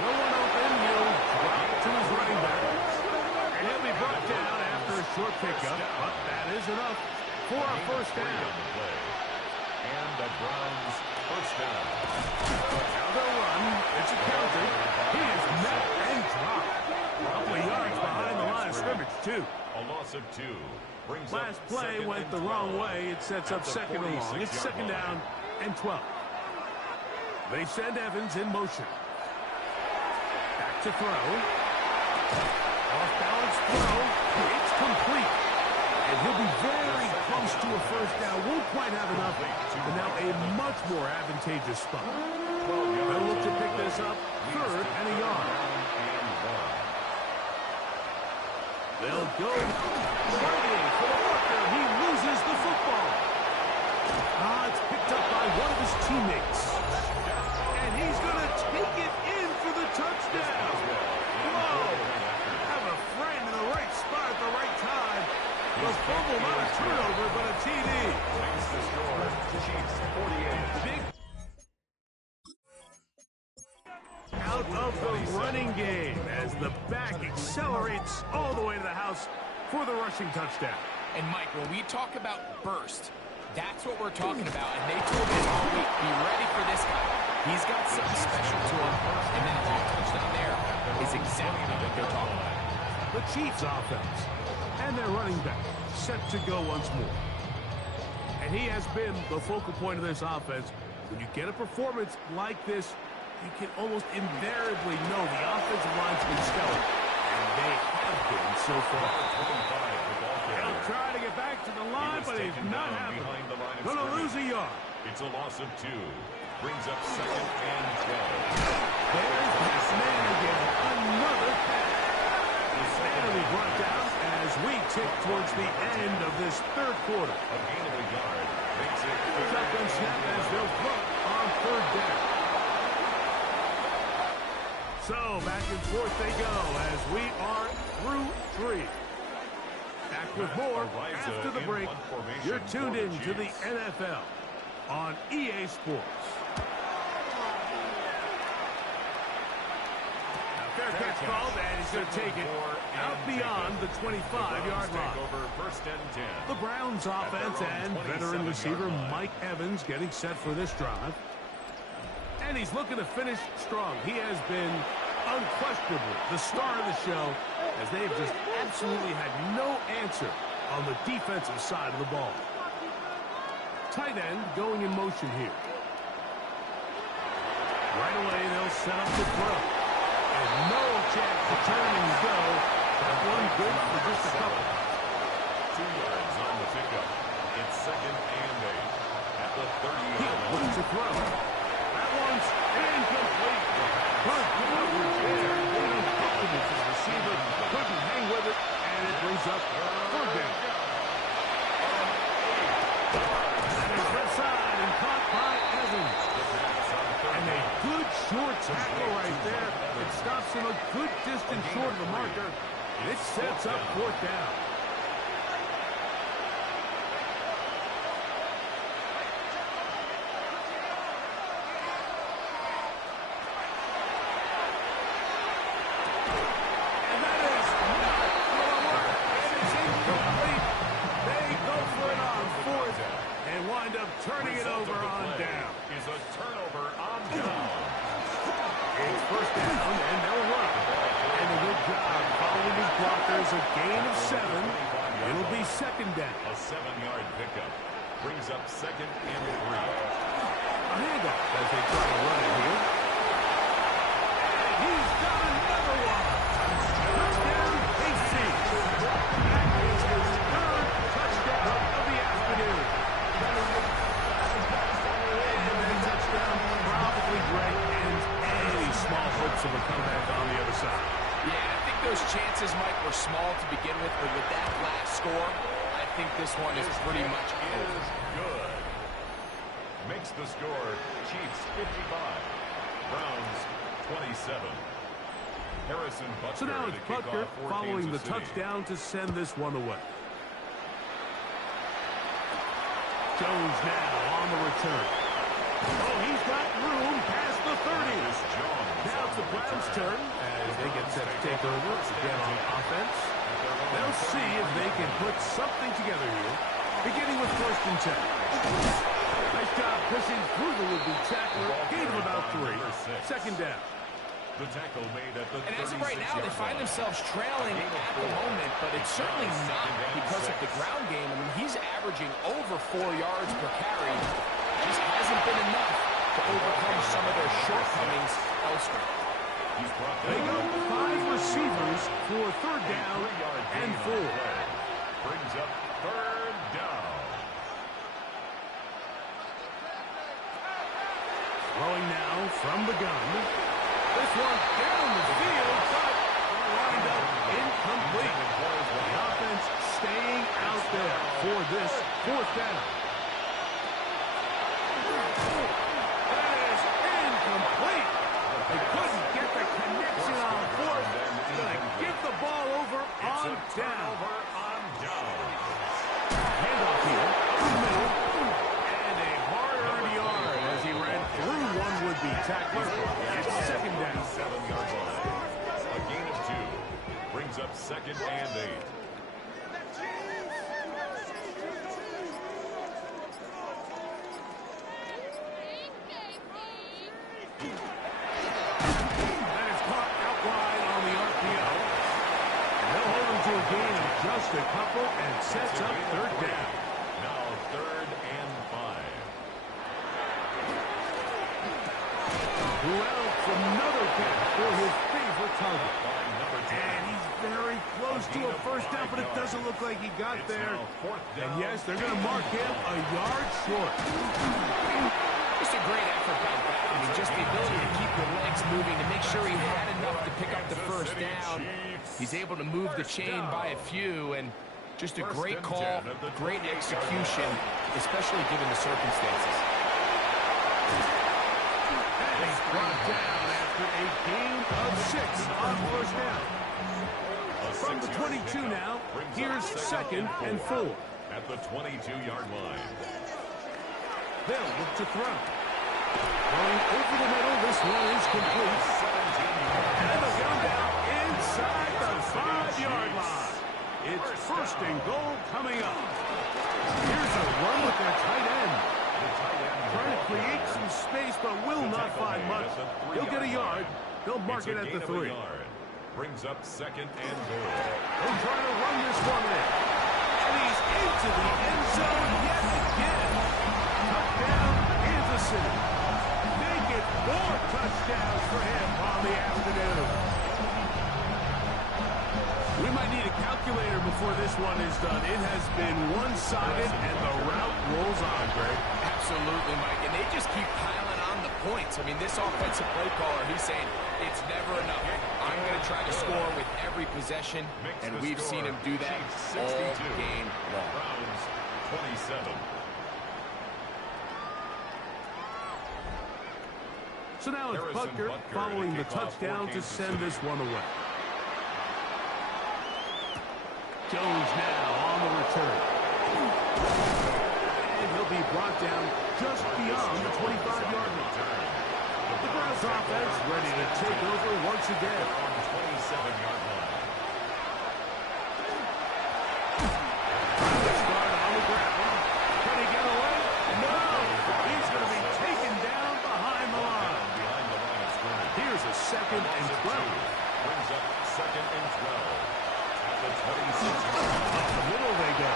No one open. He'll drop to his running back. And he'll be brought down after a short pickup. But that is enough for a first down. And the Browns first down. Now they'll run. It's a counter. He is met and dropped. A couple of yards behind the line of scrimmage, too. A loss of 2 brings Last up play 2nd went and the 12. wrong way. It sets up At the 2nd and long. It's 2nd 46-yard line. down and 12. They send Evans in motion. Back to throw. Off-balance throw. It's complete. And he'll be very close to a first down. Won't quite have enough. But now a much more advantageous spot. They'll look to pick this up 3rd and a yard. They'll go waiting for Walker. He loses the football. It's picked up by one of his teammates. And he's going to take it in for the touchdown. Whoa! Have a friend in the right spot at the right time. The fumble, not a turnover, but a TD. Makes the score. Chiefs 48. Big out of the running game as the back accelerates all the way to the house for the rushing touchdown. And, Mike, when we talk about burst, that's what we're talking about. And they told us all week, be ready for this guy. He's got something special to him. And that long touchdown there is exactly what they're talking about. The Chiefs offense and their running back set to go once more. And he has been the focal point of this offense. When you get a performance like this, you can almost invariably know the offensive line's been stellar. And they have been so far. He'll try to get back to the line, but he's not happening. Gonna lose a yard. It's a loss of 2. Brings up 2nd and 12. There's this man again. Another pass. And he'll be brought down as we tick towards the end of this 3rd quarter. A gain of a yard makes it Shotgun snap as they'll throw on 3rd down. So back and forth they go as we are through 3. Back with more after the break. You're tuned in to the NFL on EA Sports. Fair catch called, and he's going to take it out beyond the 25-yard line. First and 10. The Browns offense and veteran receiver Mike Evans getting set for this drive. And he's looking to finish strong. He has been unquestionably the star of the show as they've just absolutely had no answer on the defensive side of the ball. Tight end going in motion here. Right away, they'll set up the throw. And no chance to turn and go. That one good for just a couple. 2 yards on the pickup. It's 2nd and 8 at the 30-yard line. Looks to throw. That one's incomplete. Good coverage there. His receiver couldn't hang with it, and it brings up 3rd down. And it's left side and caught by Evans. And a good short tackle right there. It stops him a good distance short of the marker. And it sets up 4th down. And that is not going to work. It is incomplete. They go for it on 4th and wind up turning it over on down. Is a turnover on down. It's 1st down, and they'll run. And a good job following his blockers. A gain of 7. It'll be 2nd down. A 7-yard pickup brings up 2nd and 3. A handoff as they try to run it here. And he's got another one. Touchdown, KC. That is his 3rd touchdown chances, Mike, were small to begin with, but with that last score, I think this one is pretty much over. Good. Makes the score Chiefs 55, Browns 27. Harrison Butker. So now it's Butker following the touchdown to send this one away. Jones now on the return. Oh, he's got room past the 30. Now it's the Browns' turn as they get set to take over again on offense. They'll see if they can put something together here, beginning with 1st and 10. Nice job pushing through the would-be tackler. Gain of about 3. 2nd down. The tackle made at the And as of right now, they find themselves trailing at the moment, but it's certainly not because of the ground game. I mean, he's averaging over 4 yards per carry. Just hasn't been enough to overcome some of their shortcomings elsewhere. They go 5 receivers for 3rd down and 4. Brings up 3rd down. Throwing now from the gun. This one down the field, but lined up incomplete. The offense staying out there for this 4th down. That is incomplete. They couldn't get the connection on 4th. Going to give the ball over on down. Handoff here, up the middle, and a hard-earned yard as he ran through one would-be tackler. It's 2nd down. 7-yard line. A gain of 2. Brings up 2nd and 8. That is caught out wide on the RPO. And they'll hold him to a gain of just a couple and sets up 3rd down. Now 3rd and 5. Wells, another catch for his favorite target. And he's very close to a 1st down, but it doesn't look like he got there. And yes, they're going to mark him a yard short. Just a great effort by that. I mean, just the ability to keep your legs moving to make sure he had enough to pick up the 1st down. He's able to move the chain by a few, and just a great call, great execution, especially given the circumstances. And he's brought down after a gain of 6 on 1st down. From the 22 now, here's 2nd and 4. At the 22-yard line. They'll look to throw. Going over the middle, this one is complete. And they'll get him down inside the 5-yard line. It's 1st and goal coming up. Here's a run with their tight end. Trying to create some space, but will not find much. He'll get a yard. They'll mark it at the 3. Brings up 2nd and goal. They'll try to run this one in. And he's into the end zone yet again. Touchdown, Kansas City. Make it 4 touchdowns for him on the afternoon. We might need a calculator before this one is done. It has been one-sided, and the route rolls on, Greg. Absolutely, Mike. And they just keep piling on the points. I mean, this offensive play caller, he's saying it's never enough. I'm going to try to score with every possession, and we've seen him do that all game long. Browns 27. So now it's Butker following the touchdown to send this one away. Jones now on the return. And he'll be brought down just beyond the 25-yard line. The Browns offense ready to take over once again. On the 27-yard line. Start on the ground. Can he get away? No! He's going to be taken down behind the line. Behind the line of scrimmage. Here's a 2nd and 12. Brings up 2nd and 12. At the 26. Up the middle they go.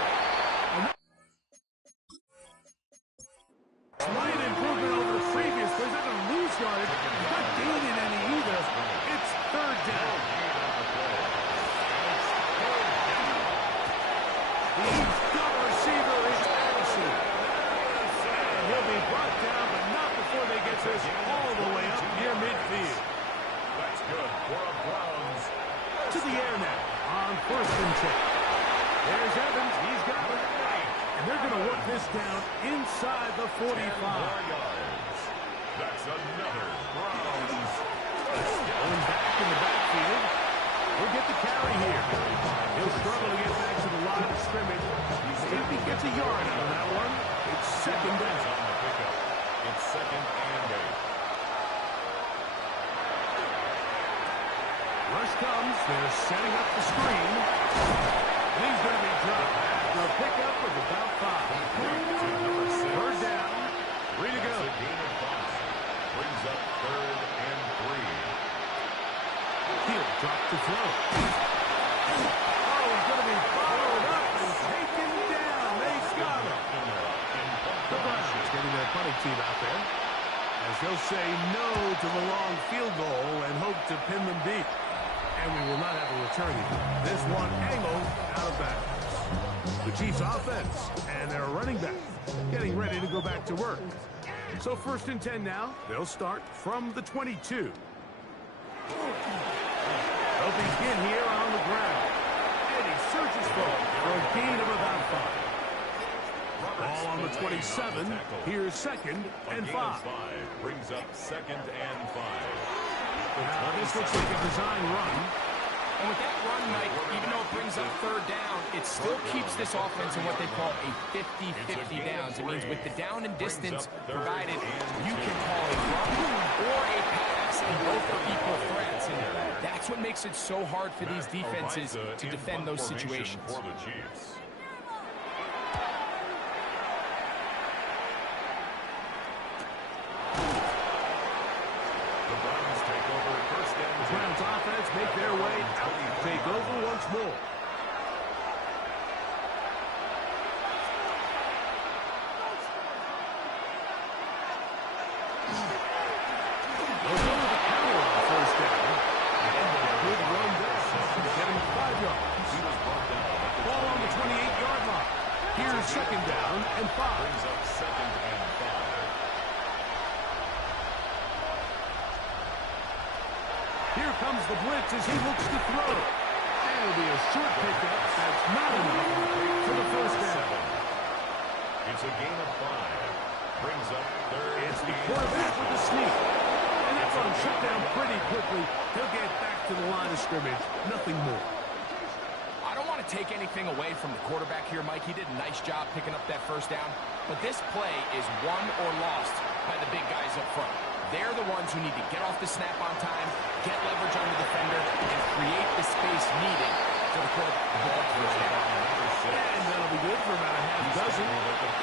Slight improvement over the previous play. They're going to lose yardage. Not gaining any either. It's 3rd down. He's got a receiver. It's Addison. And he'll be brought down, but not before they get this all the way up near midfield. That's good for a Browns. To the air now. 45. That's another Browns. Going back in the backfield. He'll get the carry here. He'll struggle to get back to the line of scrimmage. If he gets a yard out of that one, it's second down. On the pickup. It's second and 8. Rush comes. They're setting up the screen. And he's going to be dropped after a pickup of about 5. Third down. 3 to go. It's a gain of 5. Brings up third and 3. He'll drop to throw. Oh, he's going to be followed up and taken down. They've got him. The Browns getting their punting team out there, as they'll say no to the long field goal and hope to pin them deep. And we will not have a return here. This one angled out of bounds. The Chiefs offense and their running back getting ready to go back to work. So 1st and 10 now. They'll start from the 22. They'll begin here on the ground. And he surges forward for a gain of about 5. Ball on the 27. Here's 2nd and 5. Brings up 2nd and 5. Now this looks like a design run. And with that run, Mike, even though it brings up 3rd down, it still keeps this offense in what they call a 50-50 downs. It means with the down and distance provided, you can call a run or a pass, and both are equal threats. And that's what makes it so hard for these defenses to defend those situations. For the Chiefs. Browns offense make their way out and take over once more. They'll go with the counter on 1st down. And a good run there. Getting 5 yards. Ball on the 28-yard line. Here's 2nd down and 5. Brings up 2nd and 5. Here comes the blitz as he looks to throw. And it'll be a short pickup. That's not enough for the 1st down. It's a gain of 5. Brings up 3rd. It's the quarterback with the sneak. And that one shut down pretty quickly. He'll get back to the line of scrimmage. Nothing more. I don't want to take anything away from the quarterback here, Mike. He did a nice job picking up that 1st down. But this play is won or lost by the big guys up front. They're the ones who need to get off the snap on time, get leverage on the defender, and create the space needed for the quarterback to pick up the 1st down. And that'll be good for about a half dozen.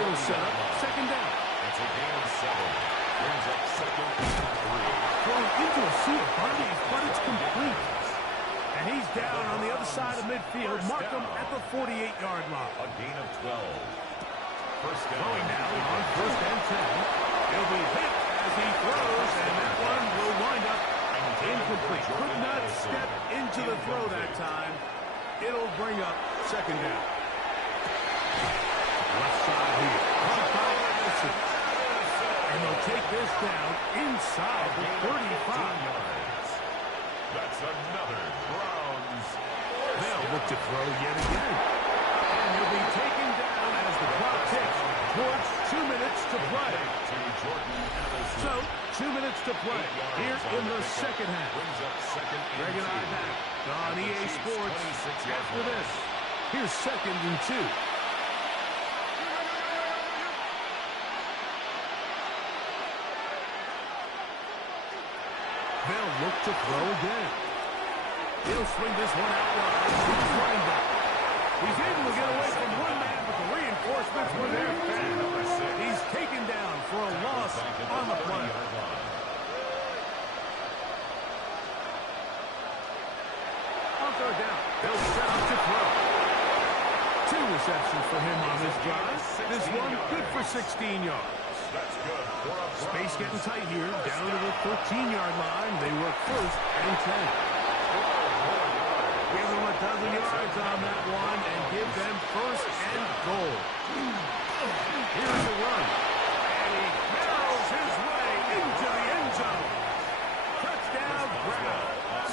It'll set up 2nd down. It's a gain of 7. Brings up 2nd and 3. Thrown into a sea of bodies, but it's complete. And he's down on the other side of midfield. Mark him at the 48-yard line. A gain of 12. 1st down. Going now on 1st and 10. He'll be hit as he throws, and that one will wind up incomplete. Could not step into the throw that time. It'll bring up 2nd down. Left side here. Caught by Anderson. And they'll take this down inside the 35. That's another Browns. They'll look to throw yet again. And he'll be taken down as the clock ticks towards 2 minutes to play. So, 2 minutes to play here in the 2nd half. Brings up 2nd and 2. Greg and I back on EA Sports after this. Here's 2nd and 2. They'll look to throw again. He'll swing this one out wide to his running back. He's able to get away from one man, but the reinforcements were there fast. He's taken down for a loss on the play. On 3rd down, they'll set up to throw. 2 receptions for him on this drive. This one good for 16 yards. That's good. Space getting tight here. Down to the 13-yard line. They work 1st and 10. Give them a dozen yards on that one and give them 1st and goal. Here's the run. And he barrels his way into the end zone. Touchdown, Browns.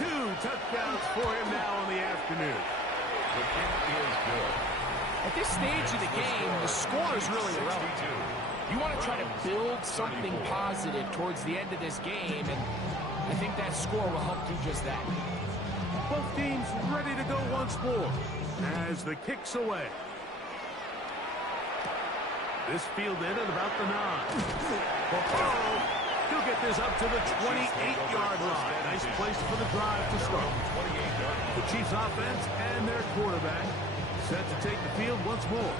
2 touchdowns for him now in the afternoon. The kick is good. At this stage of the game, the score is really irrelevant. You want to try to build something positive towards the end of this game, and I think that score will help do just that. Both teams ready to go once more as the kick's away. This fielded at about the 9. He'll get this up to the 28-yard line. Nice place for the drive to start. The Chiefs offense and their quarterback set to take the field once more.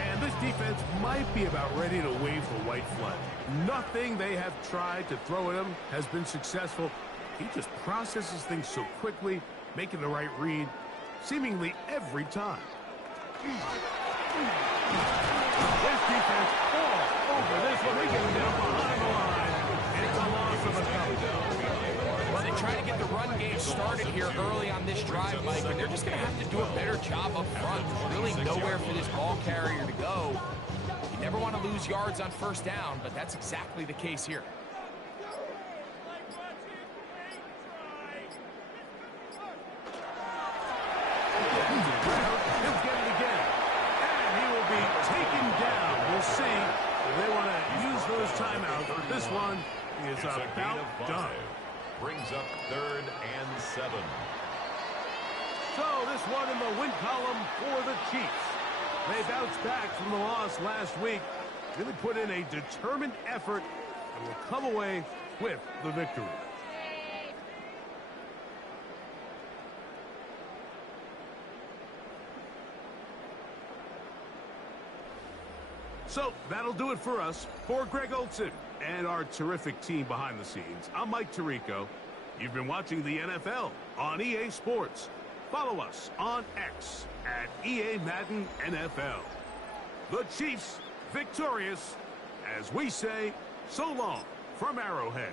And this defense might be about ready to wave the white flag. Nothing they have tried to throw at him has been successful. He just processes things so quickly, making the right read seemingly every time. This defense all over this one. They get him down behind the line. It's a loss of a touchdown. Well, they try to get the run game started here early on this drive, Mike, and they're just going to have to do a better job up front. There's really nowhere for this ball carrier to go. You never want to lose yards on first down, but that's exactly the case here. He'll get it again. And he will be taken down. We'll see if they want to use those timeouts. But this one is about done. Brings up 3rd and 7. So this one in the win column for the Chiefs. They bounced back from the loss last week. Really put in a determined effort and will come away with the victory. So that'll do it for us. For Greg Olsen and our terrific team behind the scenes, I'm Mike Tirico. You've been watching the NFL on EA Sports. Follow us on X at EA Madden NFL. The Chiefs victorious as we say so long from Arrowhead.